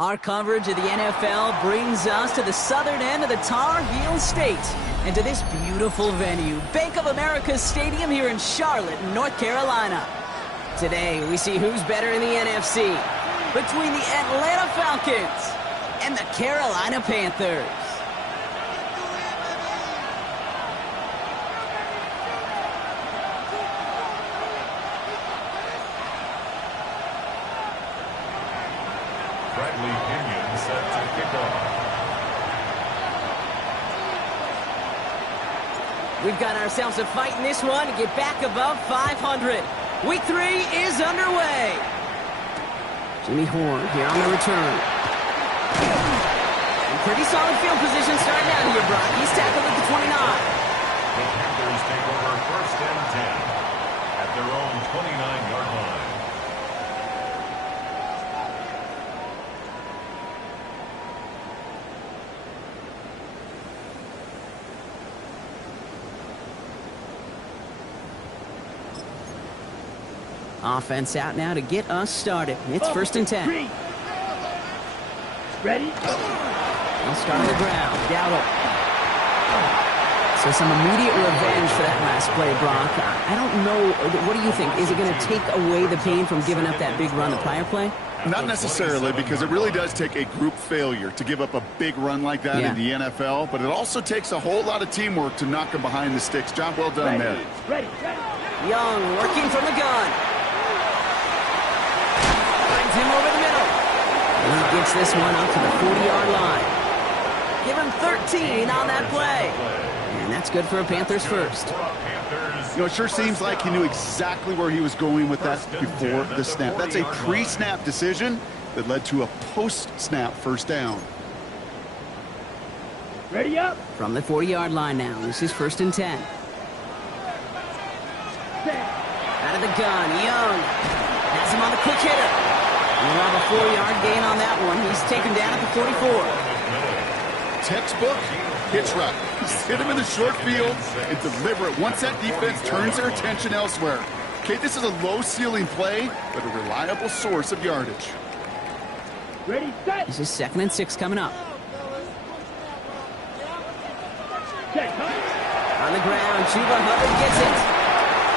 Our coverage of the NFL brings us to the southern end of the Tar Heel State and to this beautiful venue, Bank of America Stadium here in Charlotte, North Carolina. Today, we see who's better in the NFC between the Atlanta Falcons and the Carolina Panthers. We've got ourselves a fight in this one to get back above 500. Week 3 is underway. Jimmy Horn here on the return. Pretty solid field position starting out here, Brock. He's tackled at the 29. The Panthers take over 1st and 10 at their own 29-yard line. Offense out now to get us started. It's 1st and 10. Ready? They'll start on the ground. Gallup. So some immediate revenge for that last play, Brock. I don't know. What do you think? Is it going to take away the pain from giving up that big run the prior play? Not necessarily, because it really does take a group failure to give up a big run like that in the NFL, but it also takes a whole lot of teamwork to knock him behind the sticks. Job well done there. Ready. Young working from the gun. Finds him over the middle. And he gets this one up to the 40-yard line. Give him 13 on that play. And that's good for a Panthers first. You know, it sure seems like he knew exactly where he was going with that before the snap. That's a pre-snap decision that led to a post-snap first down. Ready up. From the 40-yard line now. This is 1st and 10. Out of the gun, Young has him on the quick hitter. We'll have a 4-yard gain on that one. He's taken down at the 44. Textbook hitch route. Just hit him in the short field and deliver it once that defense turns their attention elsewhere. Okay, this is a low-ceiling play, but a reliable source of yardage. Ready, set. This is 2nd and 6 coming up. On the ground, Chuba Hubbard gets it.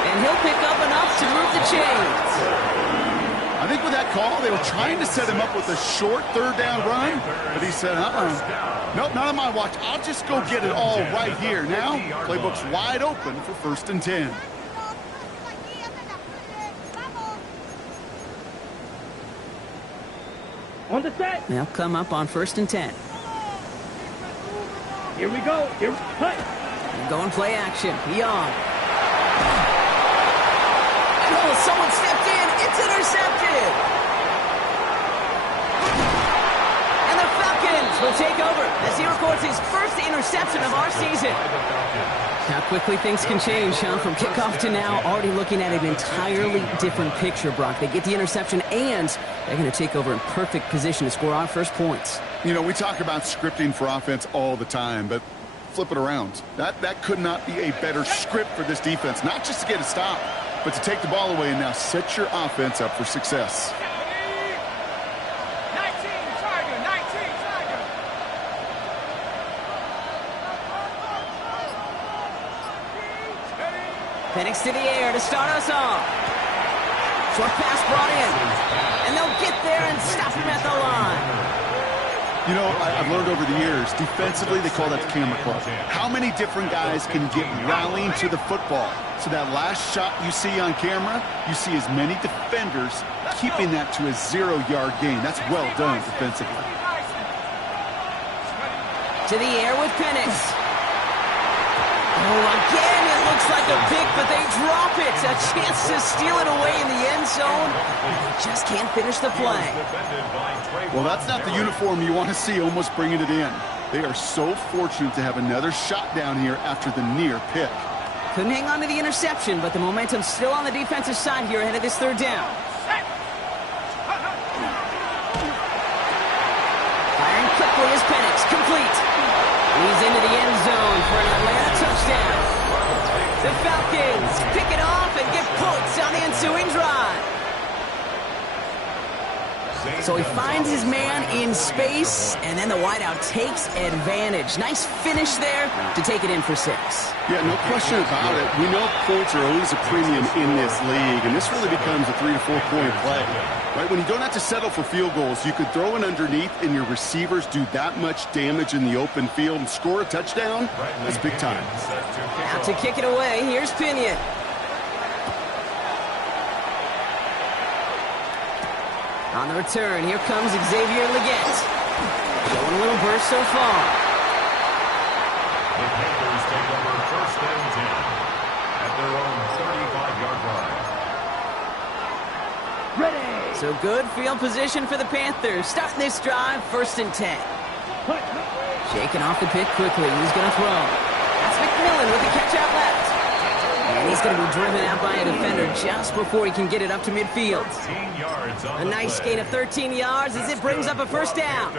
And he'll pick up enough to move the chains. I think with that call, they were trying to set him up with a short 3rd down run, but he said, nope, not on my watch. I'll just go get it all right here. Now, playbook's wide open for 1st and 10. On the set. They'll come up on 1st and 10. Here we go. Cut. Going play action. Young. Oh, someone stepped in. It's intercepted. And the Falcons will take over as he records his first interception of our season. How quickly things can change, huh? From kickoff to now, already looking at an entirely different picture, Brock. They get the interception, and they're going to take over in perfect position to score our first points. You know, we talk about scripting for offense all the time, but flip it around. That could not be a better script for this defense, not just to get a stop, but to take the ball away and now set your offense up for success. 19, Tiger. Penix to the air to start us off. Short pass brought in. And they'll get there and stop him at the line. You know, I've learned over the years, defensively, they call that the camera club. How many different guys can get rallying to the football? So that last shot you see on camera, you see as many defenders keeping that to a 0-yard gain. That's well done defensively. To the air with Penix. Oh, again, it looks like a pick, but they drop it. A chance to steal it away in the end zone. They just can't finish the play. Well, that's not the uniform you want to see almost bringing it in. They are so fortunate to have another shot down here after the near pick. Couldn't hang on to the interception, but the momentum's still on the defensive side here ahead of this 3rd down. Firing quickly is Penix, complete. He's into the end zone for an Atlanta touchdown. The Falcons pick it off and get points on the ensuing drive. So he finds his man in space, and then the wideout takes advantage. Nice finish there to take it in for 6. Yeah, no question about it. We know points are always a premium in this league, and this really becomes a 3 to 4 point play. Right, when you don't have to settle for field goals, you could throw it underneath and your receivers do that much damage in the open field and score a touchdown. That's big time. Out to kick it away, here's Pinion. On the return, here comes Xavier Leggett. Showing a little burst so far. The Panthers take over 1st and 10 at their own 35-yard line. Ready. So good field position for the Panthers. Starting this drive, 1st and 10. Shaking off the pick quickly. He's going to throw. That's McMillan with the catch out left. And he's going to be driven out by a defender just before he can get it up to midfield. A nice gain of 13 yards as it brings up a 1st down.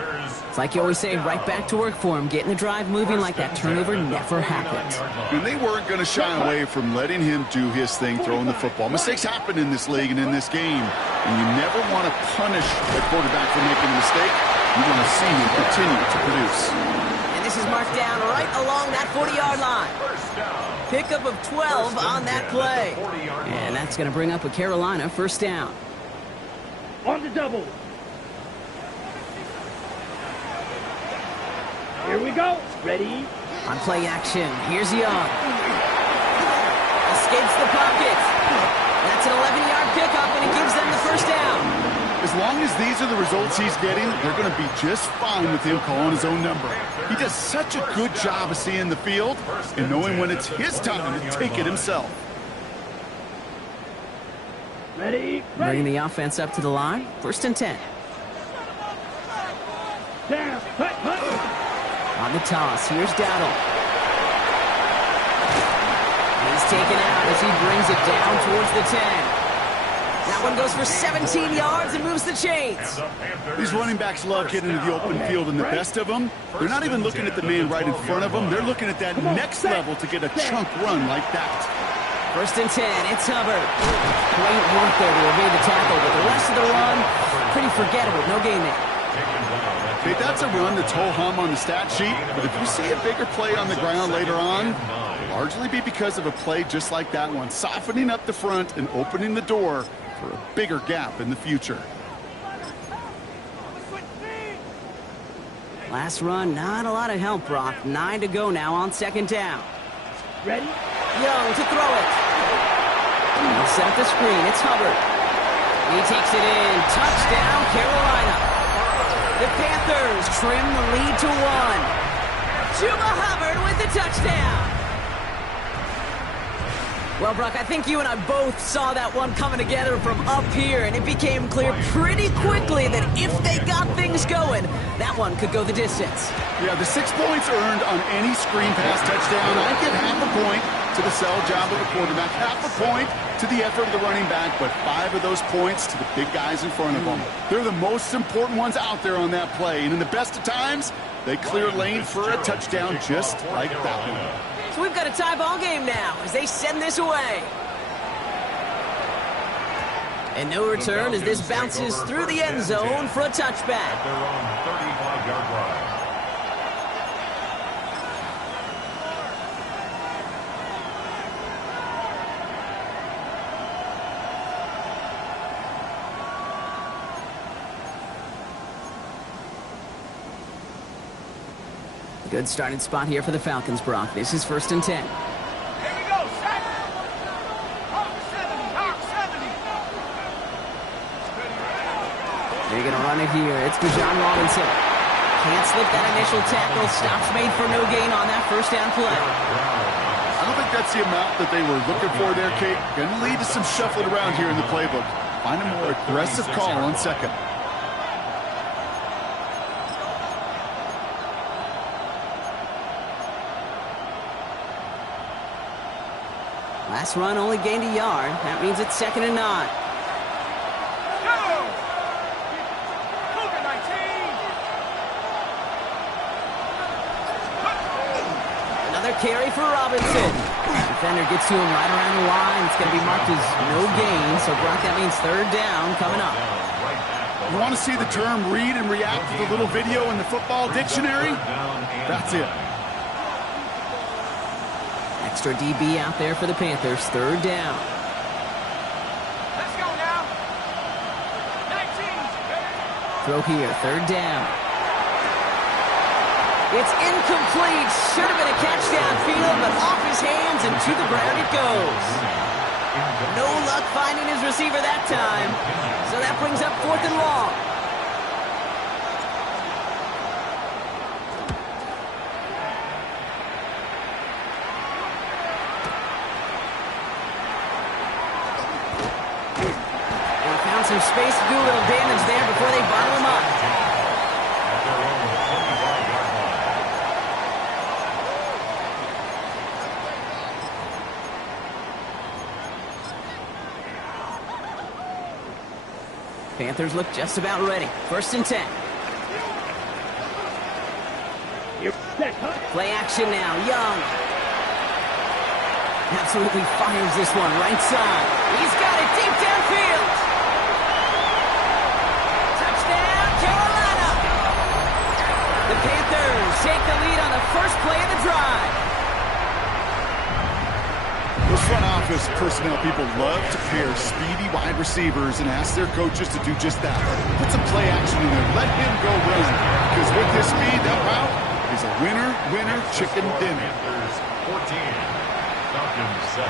It's like you always say, right back to work for him. Getting the drive moving like that turnover never happened. And they weren't going to shy away from letting him do his thing, throwing the football. Mistakes happen in this league and in this game. And you never want to punish a quarterback for making a mistake. You want to see him continue to produce. And this is marked down right along that 40-yard line. Pickup of 12 on that play. And that's going to bring up a Carolina 1st down. On the double. Here we go. Ready. On play action, here's Young. Escapes the pocket. That's an 11-yard pickup, and it gives them the 1st down. As long as these are the results he's getting, they're going to be just fine with him calling his own number. He does such a good job of seeing the field and knowing when it's his time to take it himself. Ready. Bringing the offense up to the line, 1st and 10. Down. On the toss, here's Dowdle. He's taken out as he brings it down towards the 10. That one goes for 17 yards and moves the chains. These running backs love getting into the open field, and the best of them, they're not even looking at the man right in front of them. They're looking at that next level to get a chunk run like that. 1st and 10, it's Hubbard. Great work there to evade the tackle, but the rest of the run, pretty forgettable. No gain there. Okay, that's a run that's ho-hum on the stat sheet, but if you see a bigger play on the ground later on, it'll largely be because of a play just like that one, softening up the front and opening the door for a bigger gap in the future. Last run, not a lot of help, Brock. 9 to go now on 2nd down. Ready. Young to throw it. He'll set up the screen. It's Hubbard. He takes it in. Touchdown, Carolina. The Panthers trim the lead to 1. Chuba Hubbard with the touchdown. Well, Brock, I think you and I both saw that one coming together from up here, and it became clear pretty quickly that if they got things going, that one could go the distance. Yeah, the 6 points earned on any screen pass touchdown. I give half a point to the sell job of the quarterback, half a point to the effort of the running back, but 5 of those points to the big guys in front of them. They're the most important ones out there on that play, and in the best of times, they clear lane for a touchdown just like that one. So we've got a tie ball game now as they send this away. And no return as this bounces through the end zone for a touchback. At their own 35-yard line. Good starting spot here for the Falcons, Brock. This is 1st and 10. Here we go, set. Hawk 70, Hawk 70. They're going to run it here. It's Bijan Robinson. Can't slip that initial tackle. Stops made for no gain on that 1st down play. I don't think that's the amount that they were looking for there, Kate. Going to lead to some shuffling around here in the playbook. Find a more aggressive call on 2nd. Last run only gained a yard. That means it's 2nd and 9. Go! Cougar 19. Another carry for Robinson. Defender gets to him right around the line. It's going to be marked as no gain. So, Brock, that means 3rd down coming up. Right at the You want to see the term read and react to the little video in the football dictionary? That's it. Extra DB out there for the Panthers. Third down. Let's go now. 19. Throw here. Third down. It's incomplete. Should have been a catch downfield, but off his hands and to the ground it goes. No luck finding his receiver that time. So that brings up 4th and long. They found some space to do a little damage there before they bottle him up. Panthers look just about ready. 1st and 10. Play action now. Young. Absolutely fires this one right side. He's got it deep downfield. Touchdown, Carolina. The Panthers take the lead on the first play of the drive. Those front office personnel people love to pair speedy wide receivers and ask their coaches to do just that. Put some play action in there. Let him go run. Because with his speed, that route is a winner, winner, chicken dinner. Panthers 14, Falcons 7.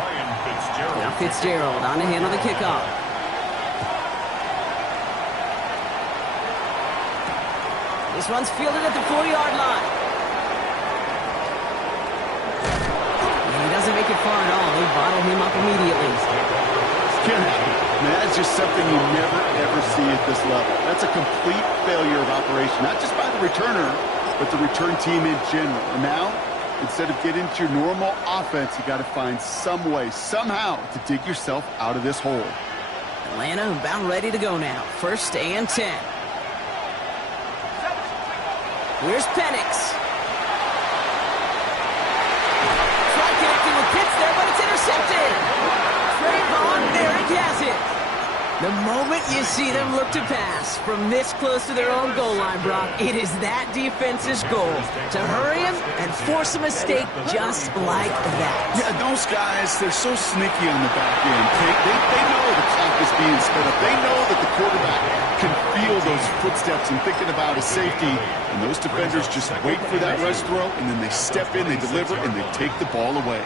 Ryan Fitzgerald. Now Fitzgerald on to handle the kickoff. This one's fielded at the 40-yard line. Doesn't make it far at all. They bottle him up immediately. Can't happen. I mean, that's just something you never, ever see at this level. That's a complete failure of operation, not just by the returner, but the return team in general. And now, instead of getting into your normal offense, you got to find some way, somehow, to dig yourself out of this hole. Atlanta about ready to go now. 1st and 10. Here's Penix. Pitch there, but it's intercepted. Trayvon, there he has it. The moment you see them look to pass from this close to their own goal line, Brock, it is that defense's goal to hurry him and force a mistake just like that. Yeah, those guys, they're so sneaky on the back end. They know the clock is being sped up. They know that the quarterback can feel those footsteps and thinking about his safety. And those defenders just wait for that rush throw, and then they step in, they deliver, and they take the ball away.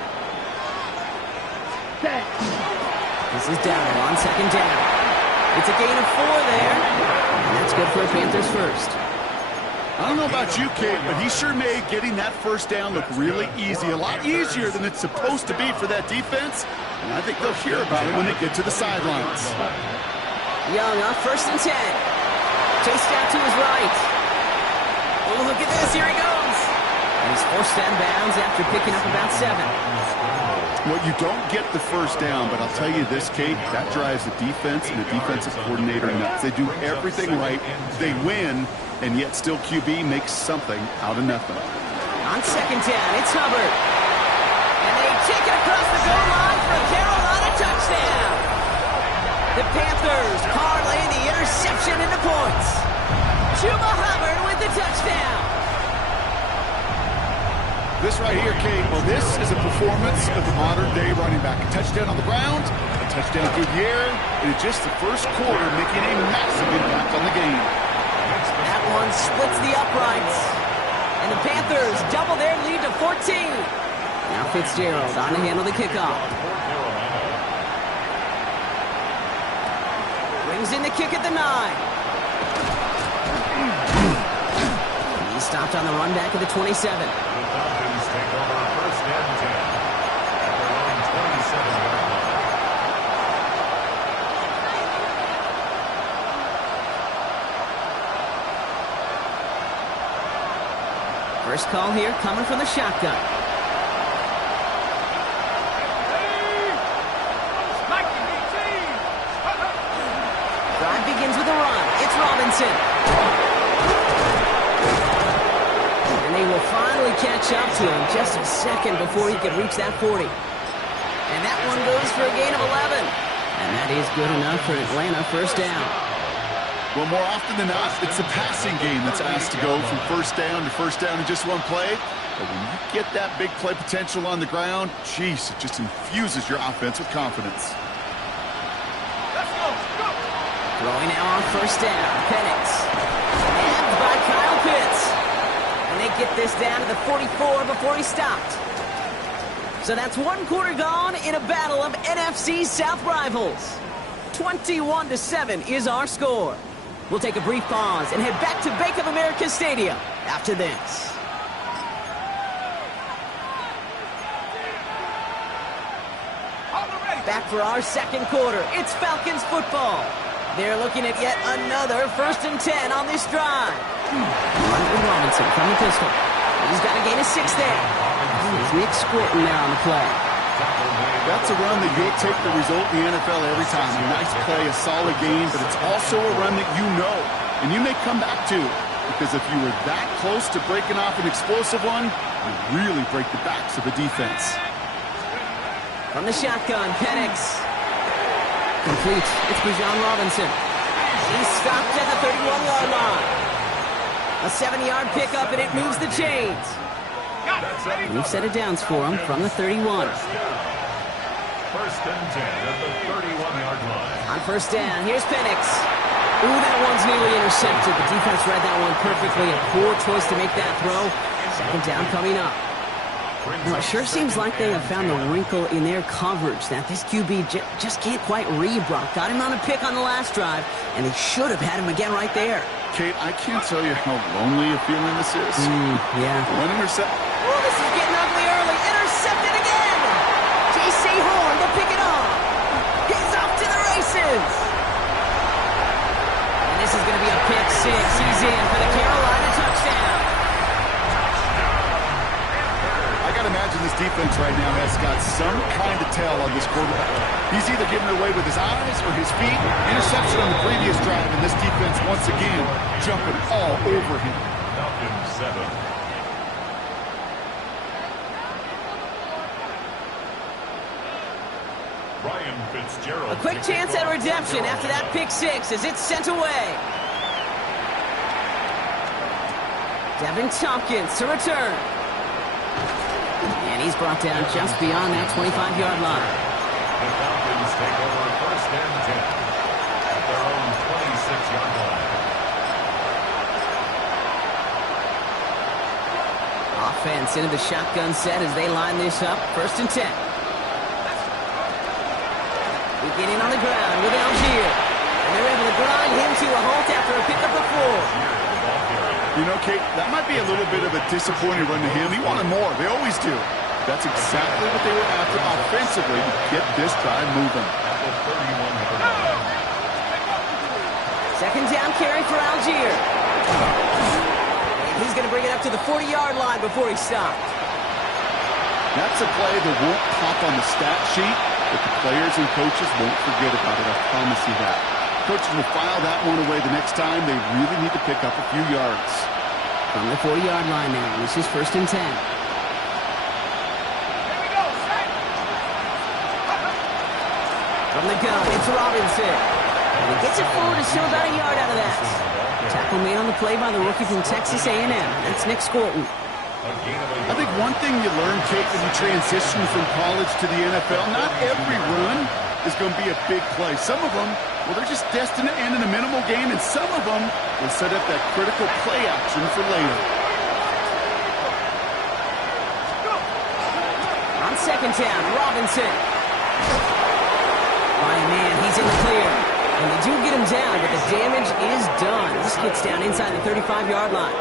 This is down on 2nd down. It's a gain of 4 there. And that's good for a Panthers first. I don't know about you, Kate, but he sure made getting that 1st down look really easy. A lot easier than it's supposed to be for that defense. And I think they'll hear about it when they get to the sidelines. Young on 1st and 10. Chased out to his right. Oh, look at this. Here he goes. And he's forced out of bounds after picking up about 7. Well, you don't get the 1st down, but I'll tell you this, Kate, that drives the defense and the defensive coordinator nuts. They do everything right. They win, and yet still QB makes something out of nothing. On 2nd down, it's Hubbard. And they take it across the goal line for a Carolina touchdown. The Panthers parlay the interception into points. Chuba Hubbard with the touchdown. This right here, Kate, well, this is a performance of the modern-day running back. A touchdown on the ground, a touchdown through the air, and in just the 1st quarter, making a massive impact on the game. That one splits the uprights. And the Panthers double their lead to 14. Now Fitzgerald on to handle the kickoff. Brings in the kick at the 9. He's stopped on the run back at the 27. Falcons take over 1st and 10 at their own 27-yard line. First call here coming from the shotgun. Drive begins with a run. It's Robinson. And they will finally catch up to him just a second before he can reach that 40. And that one goes for a gain of 11. And that is good enough for Atlanta first down. Well, more often than not, it's the passing game that's asked to go from first down to first down in just one play. But when you get that big play potential on the ground, geez, it just infuses your offense with confidence. Let's go. Go. Throwing now on first down. Penix. Nabbed by Kyle Pitts. And they get this down to the 44 before he stopped. So that's one quarter gone in a battle of NFC South rivals. 21-7 is our score. We'll take a brief pause and head back to Bank of America Stadium after this. Back for our second quarter. It's Falcons football. They're looking at yet another 1st and 10 on this drive. Robinson from the pistol. He's got a gain of 6 there. He's Nick squirting there on the play. That's a run that you'll take the result in the NFL every time. A nice play, a solid game, but it's also a run that you know, and you may come back to. Because if you were that close to breaking off an explosive one, you really break the backs of the defense. From the shotgun, Penix. Complete. It's Bijan Robinson. He's stopped at the 31-yard line. A 7-yard pickup, and it moves the chains. We've set it downs for him from the 31. 1st and 10 at the 31-yard line. On first down, here's Penix. Ooh, that one's nearly intercepted. The defense read that one perfectly. A poor choice to make that throw. 2nd down coming up. Well, it sure seems like they have found the wrinkle in their coverage that this QB just can't quite read Brock. Got him on a pick on the last drive, and they should have had him again right there. Kate, I can't tell you how lonely a feeling this is. Yeah. One intercept. Oh, this is getting ugly early. Intercepted again. J.C. Horn to pick it off. He's off to the races. And this is going to be a pick 6. He's in for the Carolina touchdown. Imagine this defense right now has got some kind of tell on this quarterback. He's either giving it away with his eyes or his feet. Interception on the previous drive, and this defense once again jumping all over him. Falcons 7. Ryan Fitzgerald. A quick chance at redemption after that pick 6 as it's sent away. Devin Tompkins to return. And he's brought down just beyond that 25-yard line. The Falcons take over 1st and 10 at their own 26-yard line. Offense into the shotgun set as they line this up. 1st and 10. We get in on the ground with Algier. And they're able to grind him to a halt after a pickup of 4. You know, Kate, that might be a little bit of a disappointing run to him. He wanted more. They always do. That's exactly what they were after offensively to get this drive moving. At the 31-yard line. 2nd down carry for Algier. And he's going to bring it up to the 40-yard line before he stopped. That's a play that won't pop on the stat sheet, but the players and coaches won't forget about it. I promise you that. Coaches will file that one away the next time. They really need to pick up a few yards. From the 40-yard line now, this is 1st and 10. From the gun, it's Robinson. And he gets it forward and still about a yard out of that. Tackle made on the play by the rookie from Texas A&M. That's Nick Scorton. I think one thing you learn, Kate, when you transition from college to the NFL, not every run is going to be a big play. Some of them, well, they're just destined to end in a minimal game, and some of them will set up that critical play action for later. On 2nd down, Robinson. My man, he's in the clear. And they do get him down, but the damage is done. This gets down inside the 35-yard line.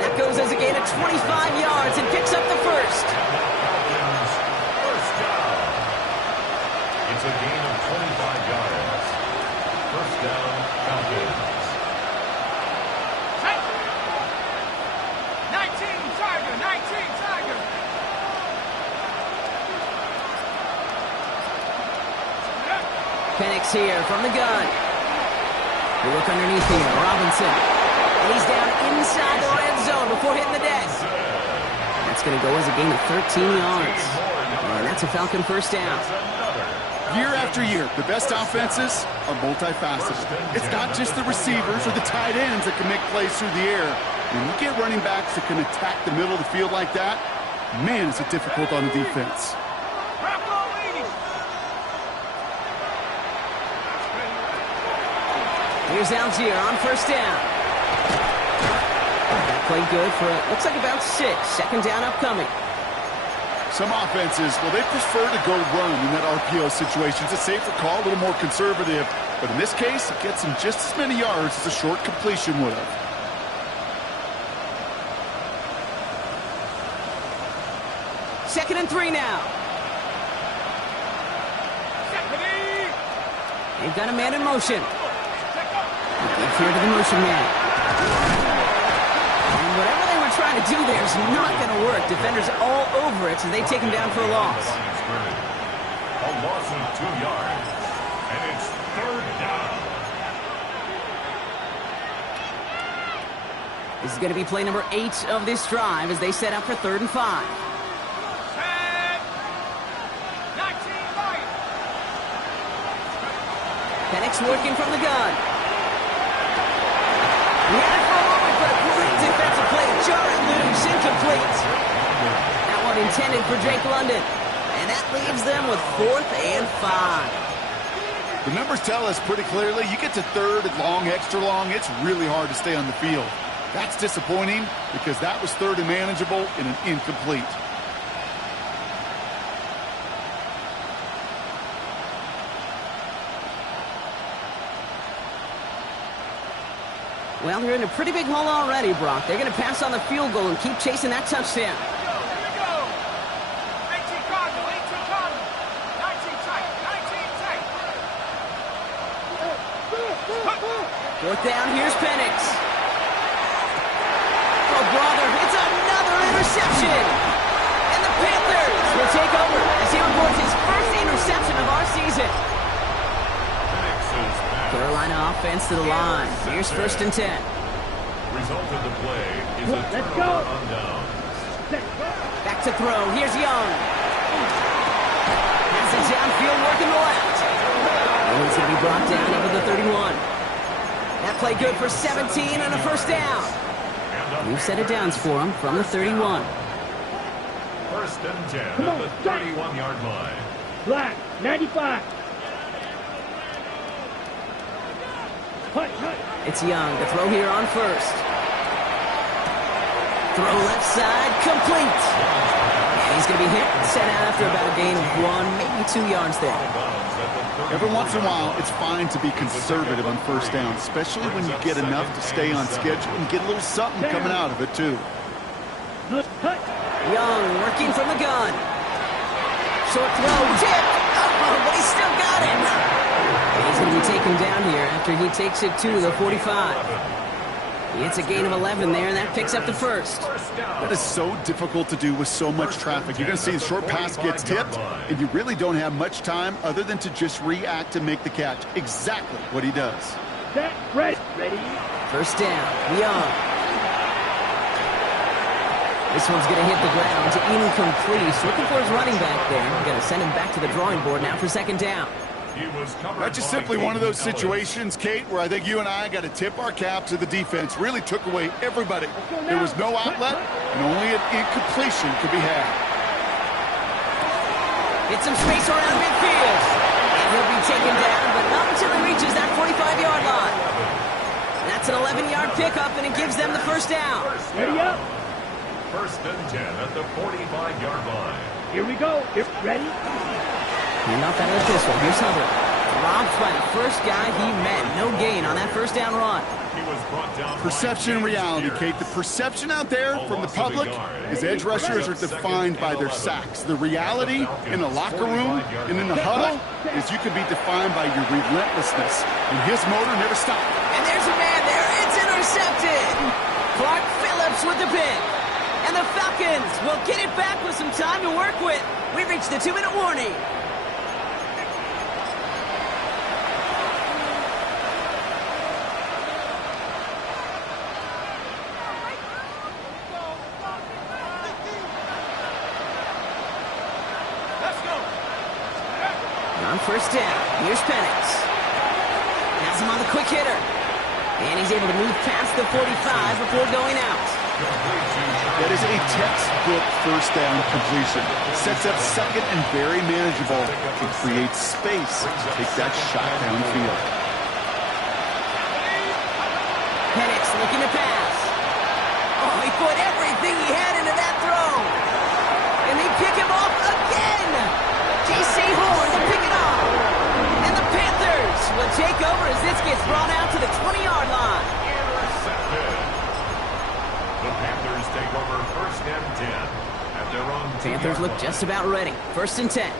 That goes as a gain of 25 yards and picks up the 1st. First down. It's a gain of 25 yards. 1st down, Falcons. 19 Tiger, 19 Tiger. Penix here from the gun. We look underneath here. Robinson. And he's down inside the red zone before hitting the deck. That's going to go as a gain of 13 yards. And that's a Falcon first down. Year after year, the best offenses are multifaceted. It's not just the receivers or the tight ends that can make plays through the air. When you get running backs that can attack the middle of the field like that, man, is it difficult on the defense. Here's Algier on first down. That played good for, looks like about 6. Second down upcoming. Some offenses, well, they prefer to go run in that RPO situation. It's a safer call, a little more conservative. But in this case, it gets them just as many yards as a short completion would have. Second and 3 now. They've got a man in motion. Good fear to the motion man. And whatever they were trying to do there is not going to work. Defenders all over it, so they take him down for a loss. A loss of 2 yards. And it's third down. This is going to be play number 8 of this drive as they set up for 3rd and 5. Penix working from the gun. He had it for a moment, but a great defensive play. Jar it loose, incomplete. That one intended for Drake London. And that leaves them with 4th and 5. The numbers tell us pretty clearly, you get to 3rd and long, extra long, it's really hard to stay on the field. That's disappointing because that was 3rd and manageable and an incomplete. Well, they're in a pretty big hole already, Brock. They're going to pass on the field goal and keep chasing that touchdown. Here we go. 18 Cardinal, 18 Cardinal. 19 tight, 19 tight. 4th down, here's Penix. Oh, brother, it's another interception. And the Panthers will take over as he reports his first interception of our season. Carolina offense to the line. Here's 1st and 10. Result of the play is a turnover on downs. Back to throw. Here's Young. Has it downfield working the left. And he's going to be brought down over the 31. That play good for 17 and a first down. New set of downs for him from the 31. 1st and 10 at the 31-yard line. Black, 95. It's Young. The throw here on 1st. Throw left side, complete. And he's going to be hit and set out after about a gain of 1, maybe 2 yards there. Every once in a while, it's fine to be conservative on 1st down, especially when you get enough to stay on schedule and get a little something coming out of it, too. Young working from the gun. Short throw, tipped. Oh, but he's still got it. He's going to be taken down here after he takes it to the 45. It's a gain of 11 there, and that picks up the 1st. That is so difficult to do with so much traffic. You're going to see the short pass gets tipped, and you really don't have much time other than to just react and make the catch. Exactly what he does. Ready. 1st down, Young. This one's going to hit the ground to incomplete. He's looking for his running back there. We're going to send him back to the drawing board now for 2nd down. That's just simply one of those situations, Kate, where I think you and I got to tip our cap to the defense. Really took away everybody. There was no outlet, and only an incompletion could be had. Get some space around midfield. And he'll be taken down, but not until he reaches that 45-yard line. That's an 11-yard pickup, and it gives them the 1st down. Ready up. 1st and 10 at the 45-yard line. Here we go. Ready. And off out of the pistol. Here's Hubbard. Robbed by the first guy he met. No gain on that 1st down run. Perception and reality, Kate. The perception out there from the public is edge rushers are defined by their sacks. The reality in the locker room and in the huddle is you can be defined by your relentlessness. And his motor never stopped. And there's a man there. It's intercepted. Clark Phillips with the pick. And the Falcons will get it back with some time to work with. We reached the 2-minute warning. On first down, here's Penix. Has him on the quick hitter. And he's able to move past the 45 before going out. That is a textbook first down completion. Sets up second and very manageable. Can create space to take that shot downfield. Penix looking to pass. Oh, he put everything he had into that throw. And they pick him off again. J.C. Horn to pick it off. And the Panthers will take over as this gets brought out to the 20-yard line. Intercepted. The Panthers take over first and 10 at their own Panthers look just about ready. First and 10.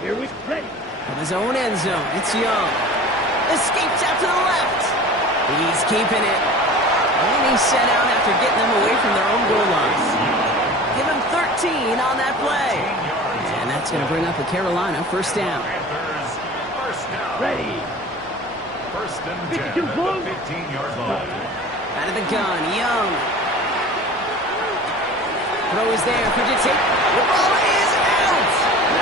Here we ready. From his own end zone, it's Young. Escapes out to the left. He's keeping it. And he's sent out after getting them away from their own goal line. Give him 13 on that play. And that's going to bring up a Carolina first down. Panthers first down. Ready. First and 10 at the 15-yard line. Out of the gun, Young. Throw is there for Jitsi. The ball is out.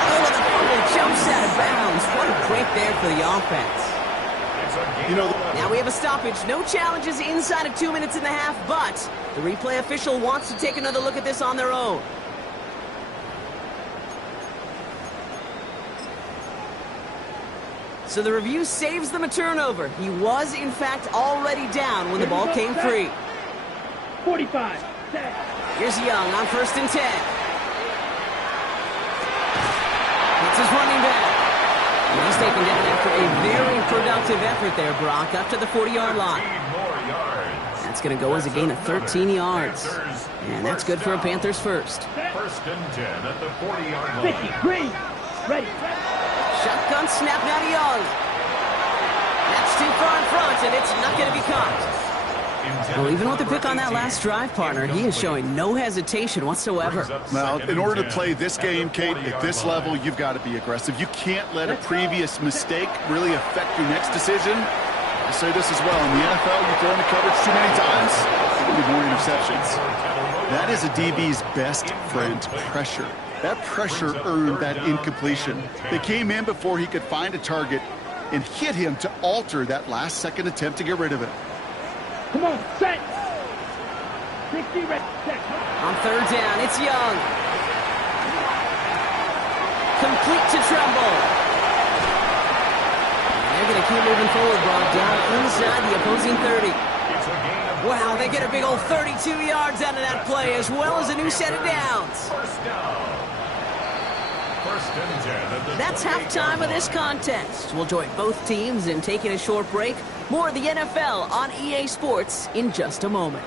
Oh, the fumble jumps out of bounds. What a break there for the offense. Now we have a stoppage. No challenges inside of 2 minutes and a half, but the replay official wants to take another look at this on their own. So the review saves them a turnover. He was, in fact, already down when the ball came free. 45. Here's Young on first and 10. It's his running back. And he's taken down after a very productive effort there, Brock, up to the 40-yard line. That's going to go as a gain of 13 yards. And that's good for a Panthers first. First and 10 at the 40-yard line. 50, green. Ready. Shotgun snap now to Young. That's too far in front, and it's not going to be caught. Well, even with the pick on that last drive, partner, he is showing no hesitation whatsoever. Now, in order to play this game, Kate, at this level, you've got to be aggressive. You can't let a previous mistake really affect your next decision. I say this as well. In the NFL, you throw into coverage too many times, there'll be more interceptions. That is a DB's best friend, pressure. That pressure earned that incompletion. They came in before he could find a target and hit him to alter that last-second attempt to get rid of it. Come on, set. 60, ready, set. On third down, it's Young. Complete to Tremble. They're going to keep moving forward, brought down inside the opposing 30. Wow, they get a big old 32 yards out of that play, as well as a new set of downs. First down. First and 10. That's halftime of this contest. We'll join both teams in taking a short break. More of the NFL on EA Sports in just a moment.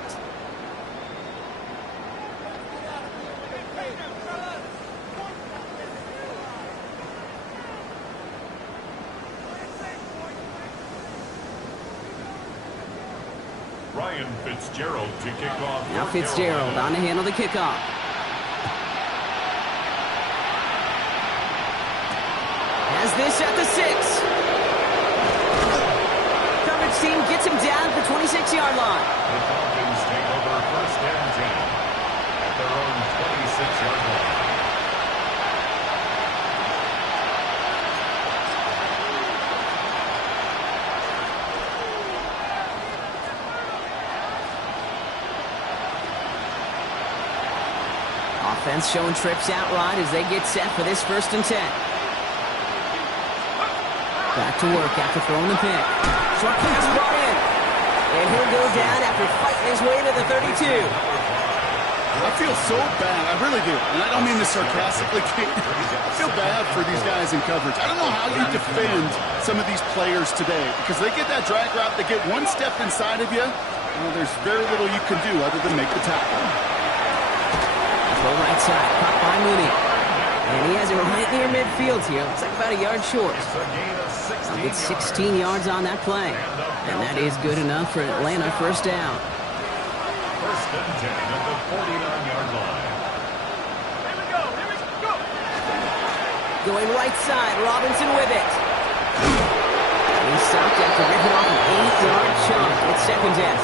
Ryan Fitzgerald to kick off. Now Fitzgerald on to handle the kickoff. Has this at the 6. Coverage team gets him down at the 26-yard line. The Falcons take over first and 10 at their own 26-yard line. Offense showing trips out wide as they get set for this first and 10. Back to work after throwing the pick. Short pass brought in. And he'll go down after fighting his way to the 32. I feel so bad. I really do. And I don't mean this sarcastically. I feel bad for these guys in coverage. I don't know how you defend some of these players today because they get that drag route. They get one step inside of you. Well, there's very little you can do other than make the tackle. Go right side. Caught by Mooney. And he has it right near midfield here. Looks like about a yard short. He'll get 16 yards on that play. And that is good enough for Atlanta first down. First and 10 at the 49-yard line. Here we go, here we go. Going right side, Robinson with it. He stopped after ripping off an 8-yard chunk. It's second down.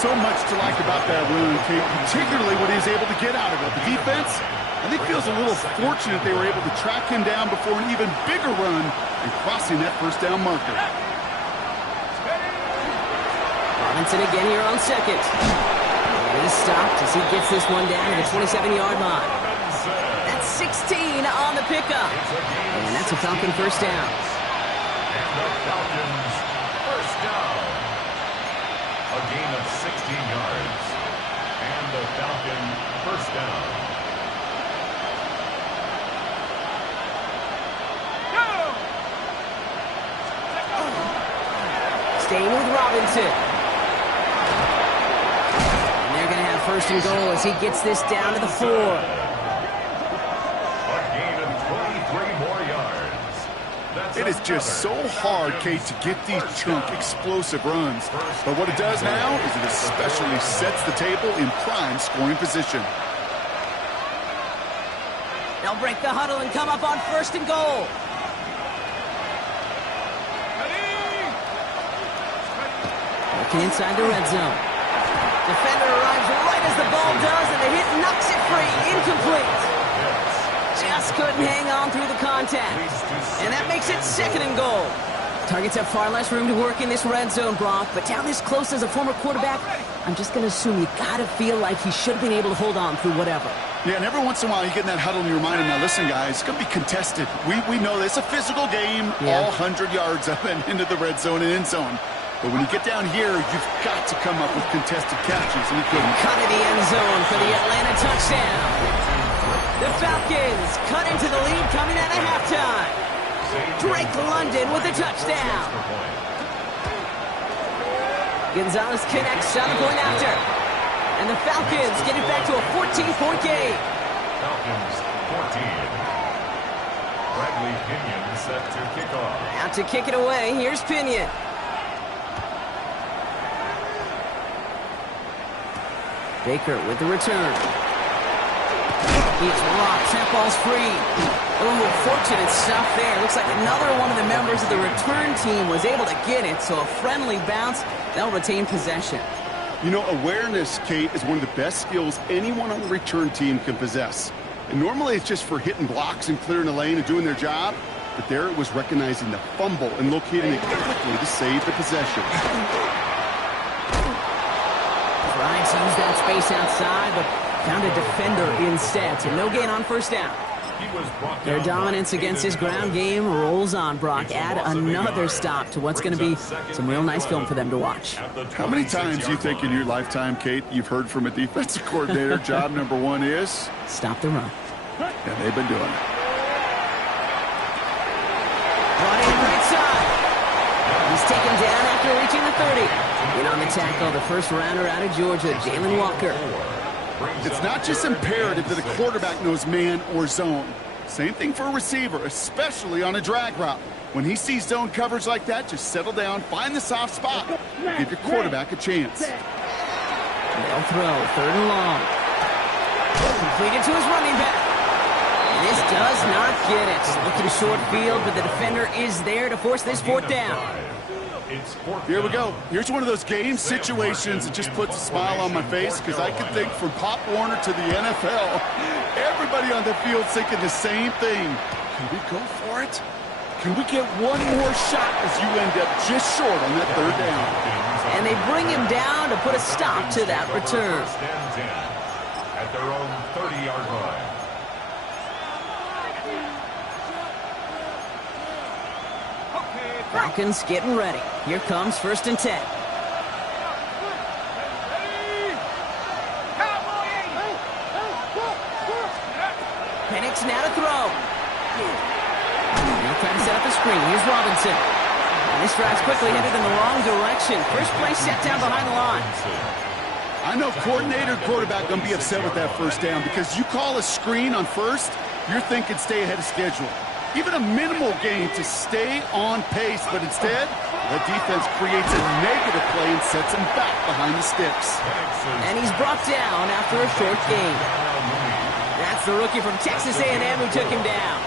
So much to like about that run, Kate, particularly what he was able to get out of it. The defense, I think, feels a little fortunate they were able to track him down before an even bigger run and crossing that first down marker. Robinson again here on second. And he's stopped as he gets this one down to the 27-yard line. That's 16 on the pickup. And that's a Falcon first down. And the Falcons first down. A gain of 16 yards. And the Falcon first down. Staying with Robinson. And they're going to have first and goal as he gets this down to the 4. A gain of 23 more yards. That's It is just so hard, Kate, to get these chunk, explosive runs. But what it does now is it especially sets the table in prime scoring position. They'll break the huddle and come up on first and goal. Looking inside the red zone. Defender arrives right as the ball does, and the hit knocks it free. Incomplete. Just couldn't hang on through the contact. And that makes it second and goal. Targets have far less room to work in this red zone, Brock, but down this close as a former quarterback, I'm just going to assume you got to feel like he should have been able to hold on through whatever. Yeah, and every once in a while you get in that huddle in your mind, and now listen, guys, it's going to be contested. We know this. It's a physical game, all 100 yards up and into the red zone and end zone. But when you get down here, you've got to come up with contested catches, and he couldn't. Cut in the end zone for the Atlanta touchdown. The Falcons cut into the lead coming out of halftime. Drake London with a touchdown. Gonzalez connects on the point after. And the Falcons get it back to a 14-point game. Falcons 14. Bradley Pinion set to kick off. Out to kick it away. Here's Pinion. Baker with the return. He's blocked. That ball's free. Oh, fortunate stuff there. Looks like another one of the members of the return team was able to get it, so a friendly bounce. They'll retain possession. You know, awareness, Kate, is one of the best skills anyone on the return team can possess. And normally it's just for hitting blocks and clearing the lane and doing their job. But there it was recognizing the fumble and locating it quickly to save the possession. Trying to use that space outside, but found a defender instead, so no gain on first down. Their dominance against his ground game rolls on, Brock. Add another stop to what's going to be some real nice film for them to watch. How many times do you think in your lifetime, Kate, you've heard from a defensive coordinator, job number one is? Stop the run. And they've been doing it. Brought in right side. He's taken down after reaching the 30. In on the tackle, the first rounder out of Georgia, Jalen Walker. It's not just imperative that a quarterback knows man or zone. Same thing for a receiver, especially on a drag route. When he sees zone coverage like that, just settle down, find the soft spot. Give your quarterback a chance. They'll throw, third and long. Completed to his running back. And this does not get it. Looking short field, but the defender is there to force this fourth down. Here we go. Here's one of those game situations that just puts a smile on my face because I can think from Pop Warner to the NFL, everybody on the field thinking the same thing. Can we go for it? Can we get one more shot as you end up just short on that third down? And they bring him down to put a stop to that return. At their own 30-yard line. Falcons getting ready. Here comes first and 10. Penix now to throw. Now trying to set up a screen. Here's Robinson. And this drive's quickly headed in the wrong direction. First play set down behind the line. I know coordinator and quarterback going to be upset with that first down because you call a screen on first, you're thinking stay ahead of schedule. Even a minimal gain to stay on pace, but instead, the defense creates a negative play and sets him back behind the sticks. And he's brought down after a short gain. That's the rookie from Texas A&M who took him down.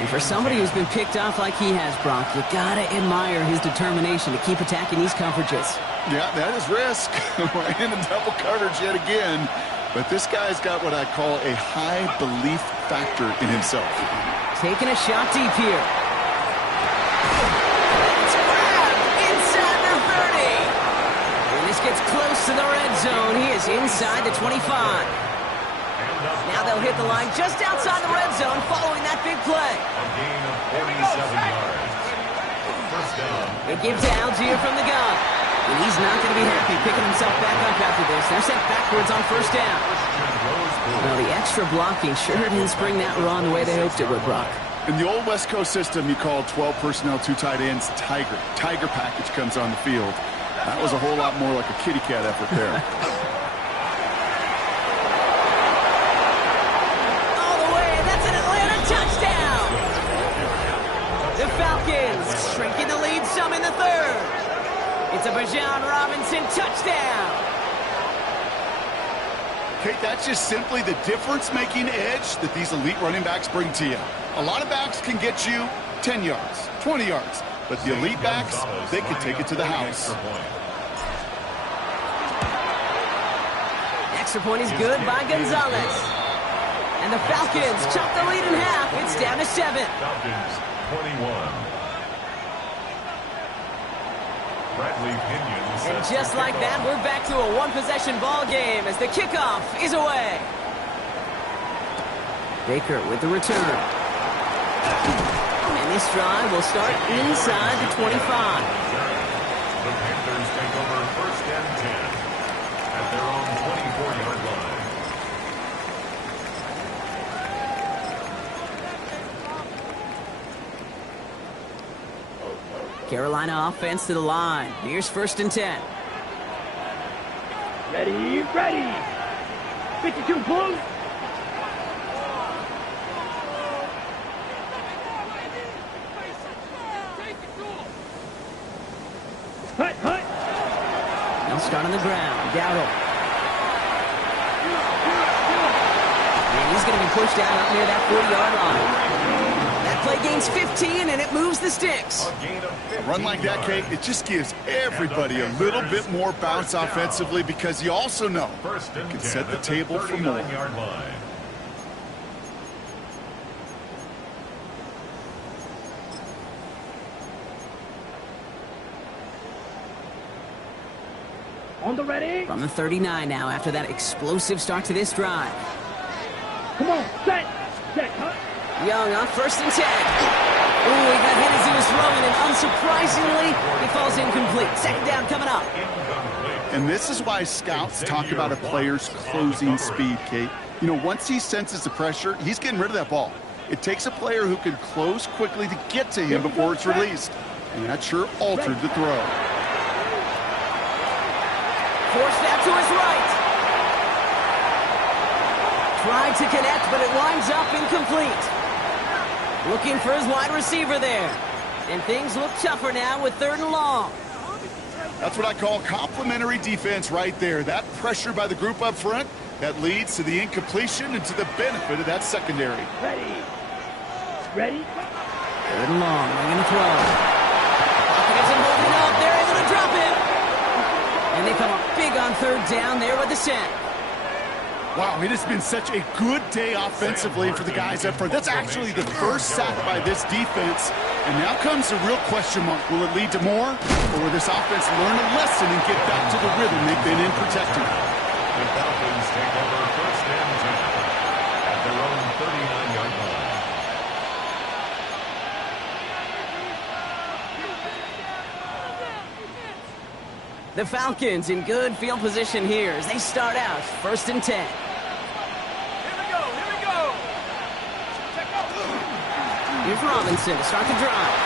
And for somebody who's been picked off like he has, Brock, you gotta admire his determination to keep attacking these coverages. Yeah, that is risk. We're in a double coverage yet again. But this guy's got what I call a high belief factor in himself. Taking a shot deep here. It's grabbed inside the 30. And this gets close to the red zone. He is inside the 25. Now they'll hit the line just outside the red zone following that big play. A gain of 47 yards. First down. They give to Algier from the gun. And he's not going to be happy picking himself back up after this. They're sent backwards on first down. Well, the extra blocking sure didn't spring that run the way they hoped it would, Brock. In the old West Coast system, you called 12 personnel, 2 tight ends, Tiger. Tiger package comes on the field. That was a whole lot more like a kitty cat effort there. All the way, and that's an Atlanta touchdown! The Falcons shrinking the lead some in the third. It's a Bijan Robinson touchdown. Kate, that's just simply the difference-making edge that these elite running backs bring to you. A lot of backs can get you 10 yards, 20 yards, but the elite backs, they can take it to the house. Extra point is good by Gonzalez. And the Falcons chop the lead in half. It's down to 7. Falcons 21. And just like that, we're back to a one-possession ball game as the kickoff is away. Baker with the return. And this drive will start inside the 25. The Panthers take over first and 10 at their own 24-yard line. Carolina offense to the line. Here's first and 10. Ready, ready. 52 Bulls. Hut, hut. They'll start on the ground. Dowdle. And he's going to be pushed out up near that 40-yard line. That play gains 15, and it moves the sticks. A gain of 15 A run like that, Kate, it just gives everybody a little bit more bounce offensively because you also know you can set the table for more. Line. On the ready. From the 39 now after that explosive start to this drive. Come on, set. Set, hut. Young on first and 10. Ooh, he got hit as he was throwing, and unsurprisingly, he falls incomplete. Second down coming up. And this is why scouts talk about a player's closing speed, Kate. You know, once he senses the pressure, he's getting rid of that ball. It takes a player who can close quickly to get to him before it's released. And that sure altered the throw. Forced out to his right. Tried to connect, but it winds up incomplete. Looking for his wide receiver there. And things look tougher now with 3rd and long. That's what I call complimentary defense right there. That pressure by the group up front, that leads to the incompletion and to the benefit of that secondary. Ready. Ready. 3rd and long, they're going to throw. Pocket isn't holding up, they're able to drop him. And they come up big on 3rd down there with the sack. Wow, it has been such a good day offensively for the guys up front. That's actually the first sack by this defense. And now comes the real question mark. Will it lead to more? Or will this offense learn a lesson and get back to the rhythm they've been in protecting? The Falcons take over first and 10 at their own 39-yard line. The Falcons in good field position here as they start out first and 10. Here we go, here we go. Check out. Here's Robinson to start the drive.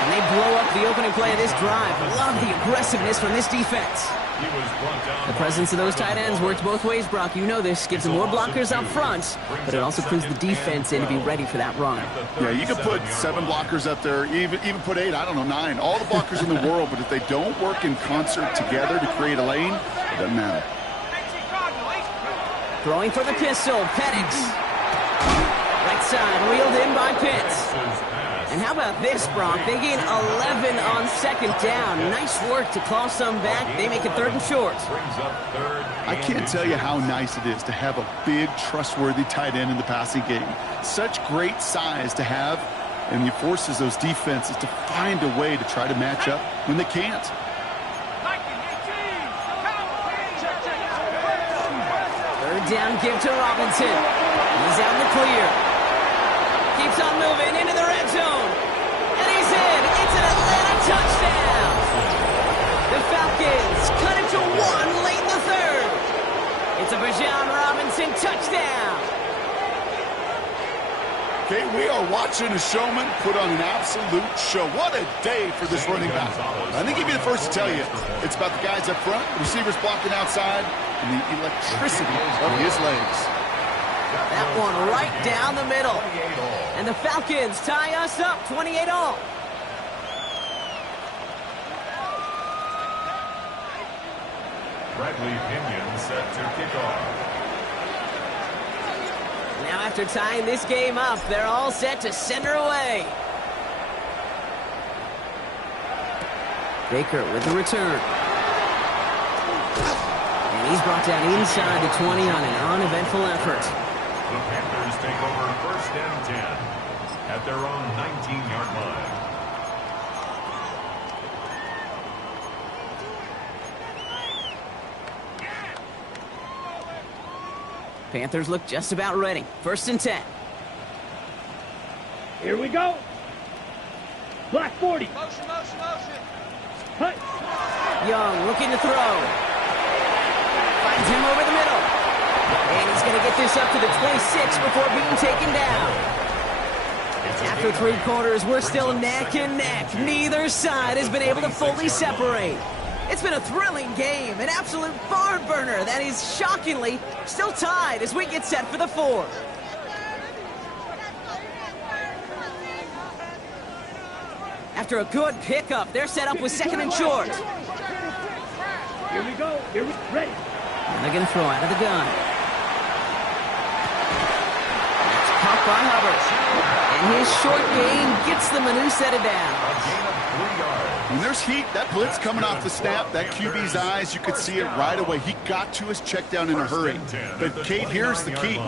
And they blow up the opening play of this drive. Love the aggressiveness from this defense. He was brought down. The presence of those tight ends works both ways, Brock. You know this. Gives them more blockers up front, but it also proves the defense in to be ready for that run. Yeah, you can put 7 blockers up there, even put 8, I don't know, 9. All the blockers in the world, but if they don't work in concert together to create a lane, it doesn't matter. Throwing for the pistol, Penix. Right side, reeled in by Pitts. And how about this, Brock? They gain 11 on second down. Nice work to claw some back. They make it 3rd and short. I can't tell you how nice it is to have a big, trustworthy tight end in the passing game. Such great size to have, and he forces those defenses to find a way to try to match up when they can't. 3rd down give to Robinson. He's out in the clear. Keeps on moving into the red zone. And he's in. It's an Atlanta touchdown. The Falcons cut it to 1 late in the 3rd. It's a Bijan Robinson touchdown. Okay, we are watching a showman put on an absolute show. What a day for this running back. I think he'd be the first to tell you. It's about the guys up front, the receivers blocking outside, and the electricity of his legs. That one right down the middle. And the Falcons tie us up 28-all. Bradley Pinion set to kick off. Now after tying this game up, they're all set to send her away. Baker with the return. And he's brought down inside the 20 on an uneventful effort. The Panthers take over 1st and 10 at their own 19-yard line. Panthers look just about ready. 1st and 10. Here we go. Black 40. Motion. Hut. Young looking to throw. Finds him over the middle. And he's going to get this up to the 26 before being taken down. After 3 quarters, we're still neck and neck. Neither side has been able to fully separate. It's been a thrilling game, an absolute barn burner that is shockingly still tied as we get set for the 4th. After a good pickup, they're set up with 2nd and short. Here we go. Ready. And they're going to throw out of the gun. That's caught by Hubbard. And his short gain gets them a new set of downs. When there's heat, that blitz coming off the snap, that QB's eyes, you could see it right away. He got to his check down in a hurry. But, Kate, here's the key.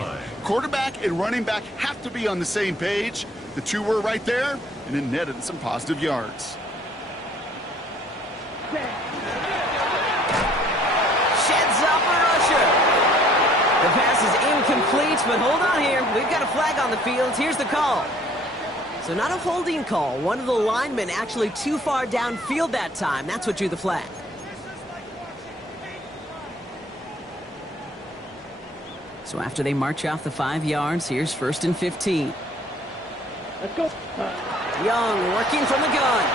Quarterback and running back have to be on the same page. The two were right there, and it netted some positive yards. Sheds off a rusher. The pass is incomplete, but hold on here. We've got a flag on the field. Here's the call. So not a holding call. One of the linemen actually too far downfield that time. That's what drew the flag. So after they march off the 5 yards, here's 1st and 15. Let's go. Young working from the gun.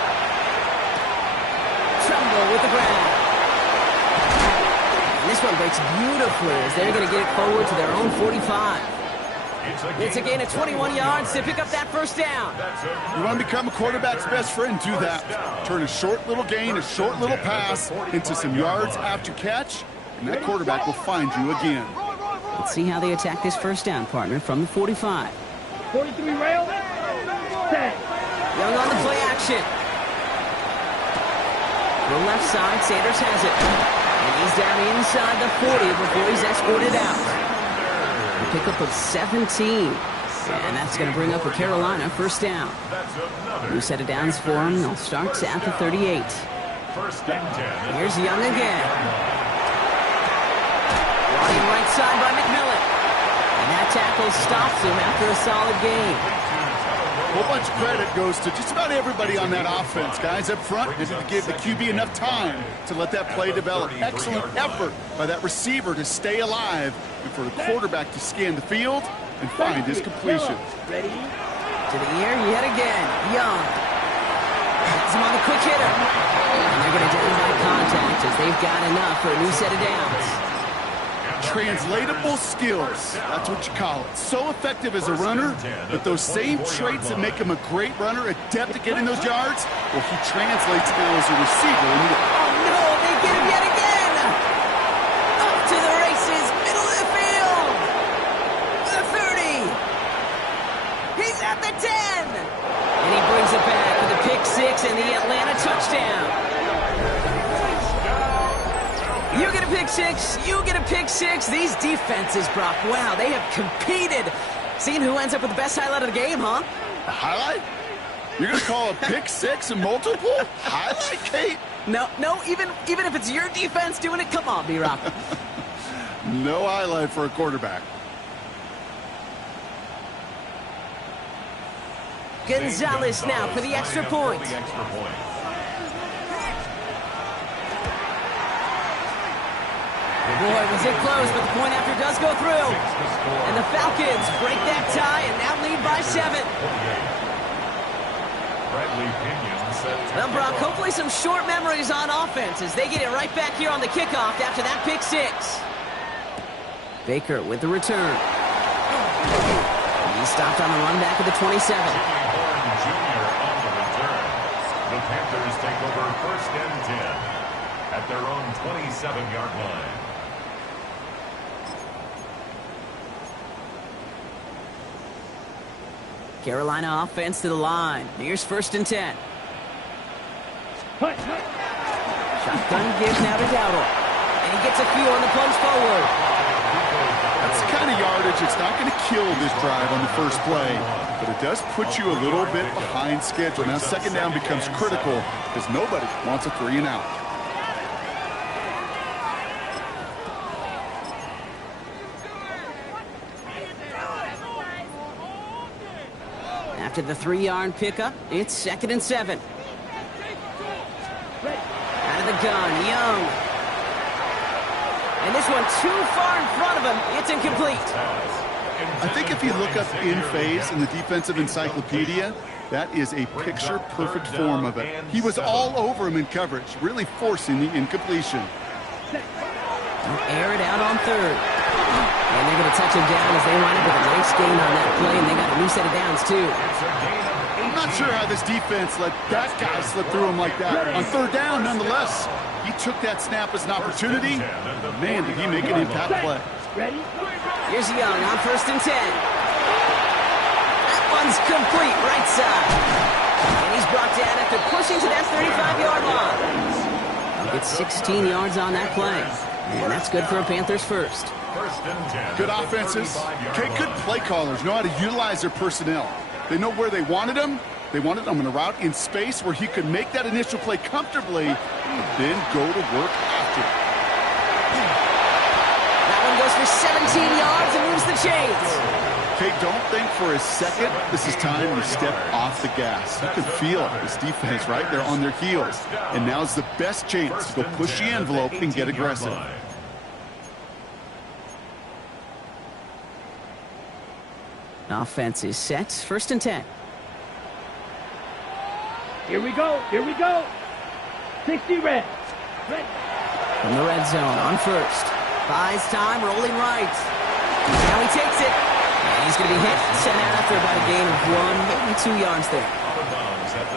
Trumbull with the grab. And this one breaks beautifully as they're going to get it forward to their own 45. It's a gain of 21 yards to pick up that 1st down. You want to become a quarterback's best friend? Do that. Turn a short little gain, a short little pass into some yards after catch, and that quarterback will find you again. Let's see how they attack this 1st down, partner, from the 45. 43 rail. Set. Young on the play action. The left side, Sanders has it. And he's down inside the 40 before he's escorted out. A pickup of 17. And that's going to bring up a Carolina 1st down. New set of downs for him. They'll start at the 38. Here's Young again. Running right side by McMillan. And that tackle stops him after a solid gain. A whole bunch of credit goes to just about everybody on that offense. Guys up front, they didn't give the QB enough time to let that play develop. Excellent effort by that receiver to stay alive and for the quarterback to scan the field and find his completion. Ready? To the air yet again. Young. Has him on the quick hitter. And they're going to down by contact as they've got enough for a new set of downs. Translatable skills, that's what you call it. So effective as a runner, but those same traits that make him a great runner, adept at getting those yards, well, he translates now as a receiver. Oh no, they get him yet again! Up to the races, middle of the field! The 30! He's He's at the 10. And he brings it back with a pick six and the Atlanta touchdown. You get a pick six, you get a pick six. These defenses, Brock, wow, they have competed. Seeing who ends up with the best highlight of the game, huh? A highlight? You're going to call a pick six and multiple? Highlight, Kate? No, even if it's your defense doing it, come on, B-Rock. No highlight for a quarterback. Gonzalez now for the extra point. Boy, was it close, but the point after does go through. And the Falcons break that tie and now lead by 7. Well, Brock, hopefully some short memories on offense as they get it right back here on the kickoff after that pick six. Baker with the return. He's stopped on the run back at the 27. The Panthers take over first and 10 at their own 27-yard line. Carolina offense to the line. Here's first and 10. Shotgun gives now to Dowdle. And he gets a few on the plunge forward. That's the kind of yardage. It's not going to kill this drive on the first play, but it does put you a little bit behind schedule. Now second down becomes critical because nobody wants a 3 and out. After the 3-yard pickup, it's second and 7. Out of the gun, Young. And this one too far in front of him. It's incomplete. I think if you look up in phase in the defensive encyclopedia, that is a picture-perfect form of it. He was all over him in coverage, really forcing the incompletion. They'll air it out on third. And they're going to touch him down as they wind up with a nice gain on that play, and they got a new set of downs, too. I'm not sure how this defense let that guy slip through him like that. On third down, nonetheless, he took that snap as an opportunity. Man, did he make an impact play. Here's Young on first and 10. That one's complete, right side. And he's brought down after pushing to that 35-yard line. He gets 16 yards on that play. And that's good for a Panthers first. Good offenses. Okay, good play callers know how to utilize their personnel. They know where they wanted him. They wanted him in a route in space where he could make that initial play comfortably, then go to work after. That one goes for 17 yards and moves the chains. Okay, don't think for a second this is time to step off the gas. You can feel it. This defense right there on their heels. And now's the best chance to go push the envelope and get aggressive. Offense is set. First and 10. Here we go. 60 red. From the red zone on first. Buys time, rolling right. Now he takes it. And he's going to be hit, sent out after about a gain of 1, maybe 2 yards there.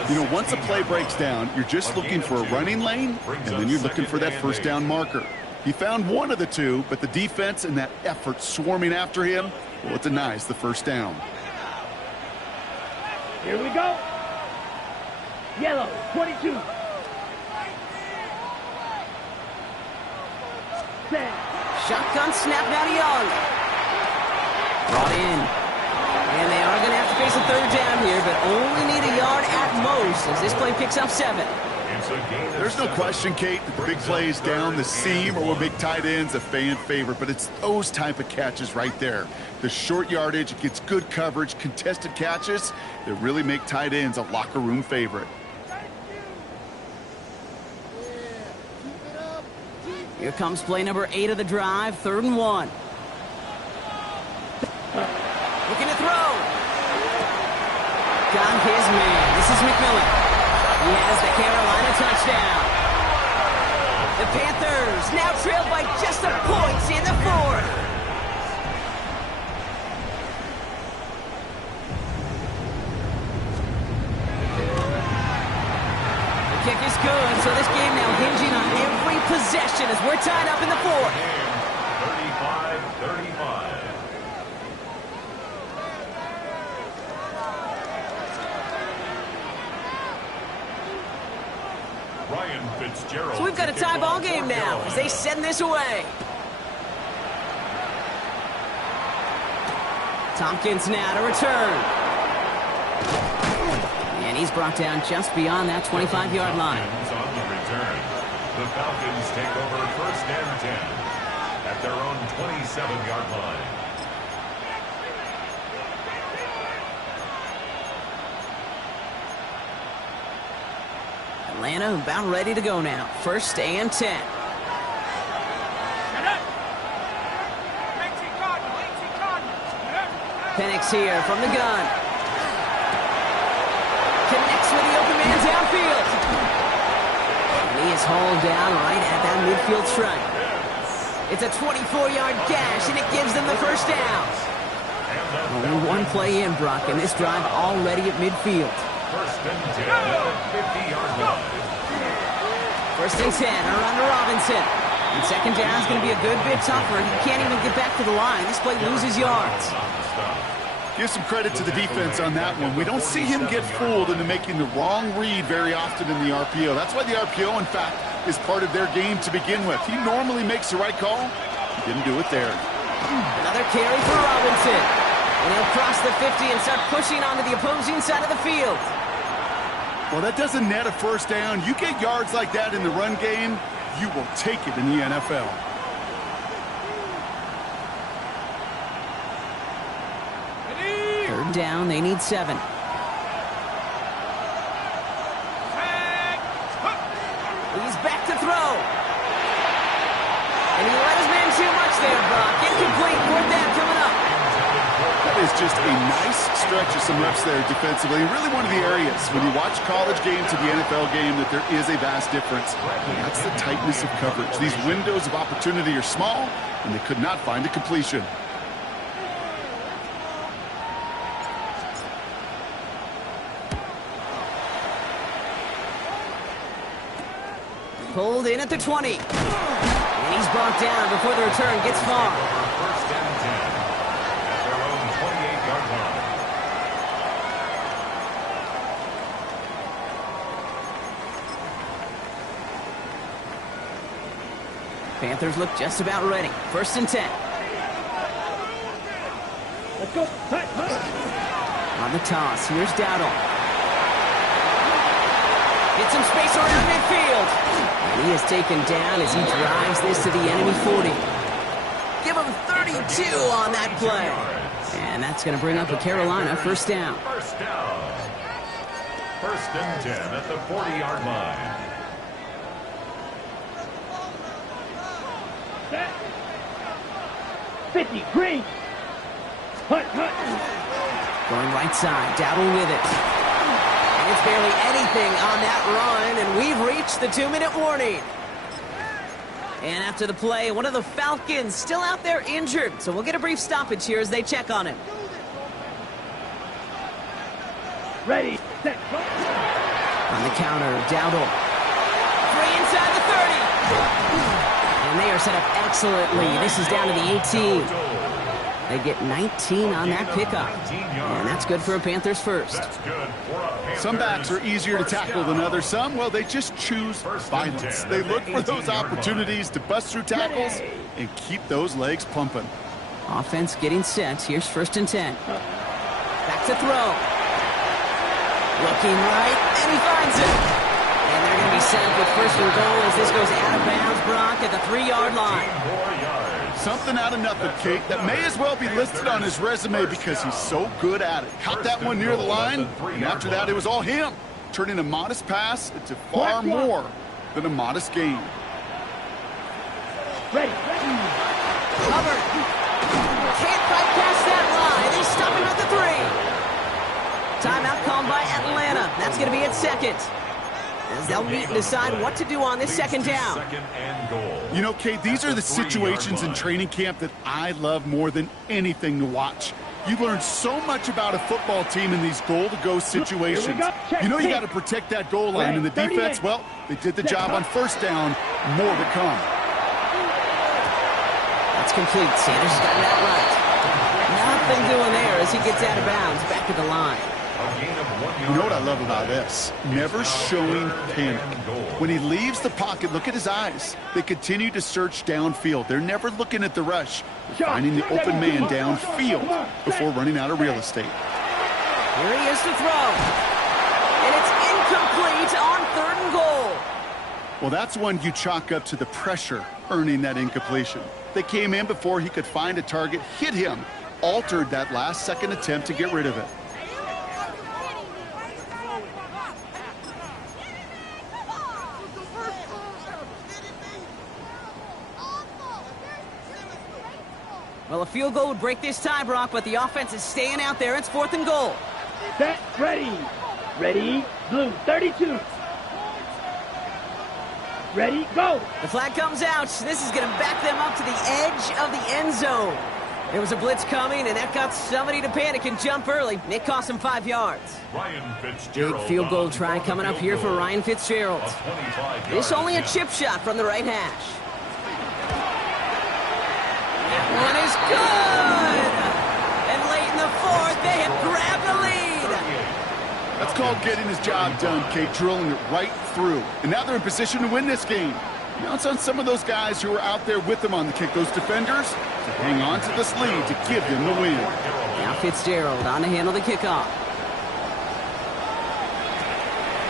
You know, once a play breaks down, you're just looking for a running lane, and then you're looking for that first down marker. He found one of the two, but the defense and that effort swarming after him, well, it denies the first down. Here we go. Yellow, 22. Set. Shotgun snap now to Young. Brought in. And they are going to have to face a third down here, but only need a yard at most as this play picks up 7. There's no question, Kate, that the big plays down the seam or big tight ends a fan favorite, but it's those type of catches right there. The short yardage, it gets good coverage, contested catches that really make tight ends a locker room favorite. Here comes play number 8 of the drive, 3rd and 1. Looking to throw. Got his man. This is McMillan. He has the Carolina touchdown. The Panthers now trailed by just a point in the 4th. The kick is good, so this game now hinging on every possession as we're tied up in the 4th. 35-35. Ryan Fitzgerald. So we've got a tie ball game now as they send this away. Tompkins now to return. And he's brought down just beyond that 25-yard line. On the return, the Falcons take over 1st and 10 at their own 27-yard line. Atlanta about ready to go now. 1st and 10. Penix here from the gun. Connects with the open man downfield. And he is hauled down right at that midfield stripe. It's a 24-yard gash, and it gives them the 1st down. Only one play in, Brock, and this drive already at midfield. 1st and 10 at the 50-yard line. 1st and 10 around to Robinson. And 2nd down is going to be a good bit tougher. He can't even get back to the line. This play loses yards. Give some credit to the defense on that one. We don't see him get fooled into making the wrong read very often in the RPO. That's why the RPO, in fact, is part of their game to begin with. He normally makes the right call. He didn't do it there. Another carry for Robinson. And he'll cross the 50 and start pushing onto the opposing side of the field. Well, that doesn't net a 1st down. You get yards like that in the run game, you will take it in the NFL. Third down, they need 7. He's back to throw. And he let his man too much there, Brock. Incomplete. 4th down coming up. That is just a nice stretch of some reps there defensively. Really one of the areas when you watch college game to the NFL game that there is a vast difference. And that's the tightness of coverage. These windows of opportunity are small, and they could not find a completion. Pulled in at the 20. And he's brought down before the return gets far. 1st and 10 at their own 28-yard line. Panthers look just about ready. 1st and 10. Let's go. On the toss, here's Dowdle. Get some space around midfield. And he is taken down as he drives this to the enemy 40. Give him 32 on that play. And that's going to bring up a Carolina 1st down. 1st down. 1st and 10 at the 40-yard line. Set. 50, green. Hut. Going right side, Dowdle with it. And it's barely anything on that run, and we've reached the 2-minute warning. And after the play, one of the Falcons still out there injured, so we'll get a brief stoppage here as they check on him. Ready, set, go. On the counter, Dowdle. 3 inside the 30. And they are set up excellently. This is down to the 18. They get 19 on that pickup. And that's good for a Panthers 1st. Some backs are easier to tackle than others. Some, well, they just choose violence. They look for those opportunities to bust through tackles and keep those legs pumping. Offense getting set. Here's 1st and 10. Back to throw. Looking right, and he finds it. And they're going to be set with 1st and goal as this goes out of bounds, Brock, at the 3-yard line. Something out of nothing, Kate, that may as well be listed on his resume because he's so good at it. Caught that one near the line, and after that, it was all him, turning a modest pass into far more than a modest gain. Ready. Covered. Can't bypass that line. They stop him at the 3. Timeout called by Atlanta. That's going to be at 2nd. As they'll meet and decide what to do on this 2nd down. 2nd and goal. You know, Kate, these are the situations in training camp that I love more than anything to watch. You learn so much about a football team in these goal-to-go situations. You know you got to protect that goal line, and the defense, well, they did the job on 1st down. More to come. That's complete. Sanders has got that right. Nothing doing there as he gets out of bounds back to the line. A gain of 1 yard. You know what I love about this? Never showing panic. When he leaves the pocket, look at his eyes. They continue to search downfield. They're never looking at the rush. They're finding the open man downfield before running out of real estate. Here he is to throw. And it's incomplete on 3rd and goal. Well, that's one you chalk up to the pressure earning that incompletion. They came in before he could find a target, hit him, altered that last-second attempt to get rid of it. Well, a field goal would break this tie, Brock, but the offense is staying out there. It's 4th and goal. Set, ready. Ready, blue, 32. Ready, go. The flag comes out. This is going to back them up to the edge of the end zone. There was a blitz coming, and that got somebody to panic and jump early. It cost him 5 yards. Ryan Fitzgerald. Big field goal try coming up here for Ryan Fitzgerald. This only a chip shot from the right hash. That one is good! And late in the 4th, they have grabbed the lead. That's called getting his job done, Kate, drilling it right through. And now they're in position to win this game. Now it's on some of those guys who are out there with them on the kick, those defenders, to hang on to this lead to give them the win. Now Fitzgerald on to handle the kickoff.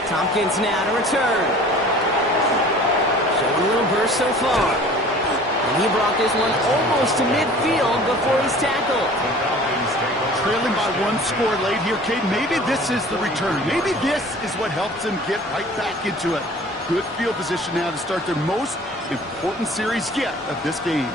Tompkins now to return. Showing a little burst so far. And he brought this one almost to midfield before he's tackled. Trailing by 1 score late here, Kate. Maybe this is the return. Maybe this is what helps them get right back into it. Good field position now to start their most important series yet of this game.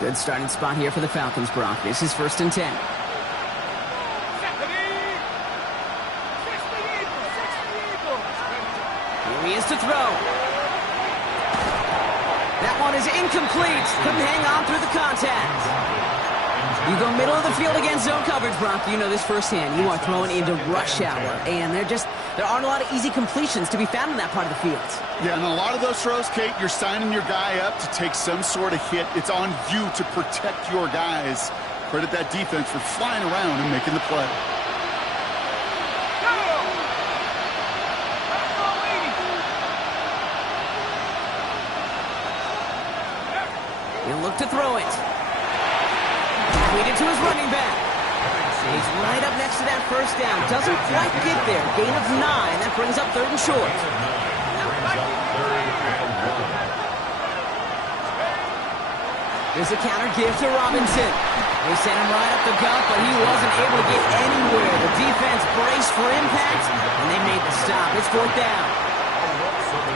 Good starting spot here for the Falcons, Brock. This is 1st and 10. Here he is to throw. That one is incomplete. Couldn't hang on through the contact. You go middle of the field against zone coverage, Brock. You know this firsthand. You are throwing into rush hour, and there aren't a lot of easy completions to be found in that part of the field. Yeah, and a lot of those throws, Kate, you're signing your guy up to take some sort of hit. It's on you to protect your guys. Credit that defense for flying around and making the play. He'll look to throw it. Tweeted to his running back. He's right up next to that first down. Doesn't quite get there. Gain of 9. That brings up 3rd and short. There's a counter give to Robinson. They sent him right up the gut, but he wasn't able to get anywhere. The defense braced for impact, and they made the stop. It's 4th down.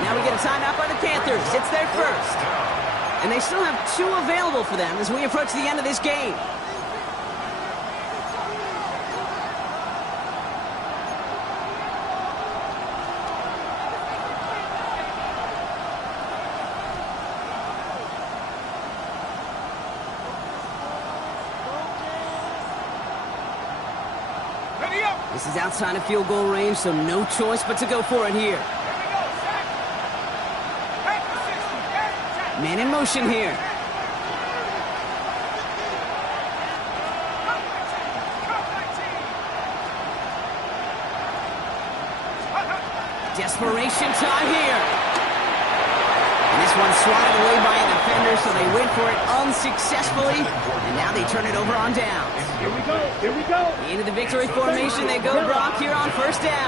Now we get a timeout by the Panthers. It's their first. And they still have 2 available for them as we approach the end of this game. This is outside of field goal range, so no choice but to go for it here. Man in motion here. Desperation time here. And this one swatted away by a defender, so they went for it unsuccessfully. And now they turn it over on downs. Here we go, here we go. Into the victory formation they go, Brock, here on 1st down.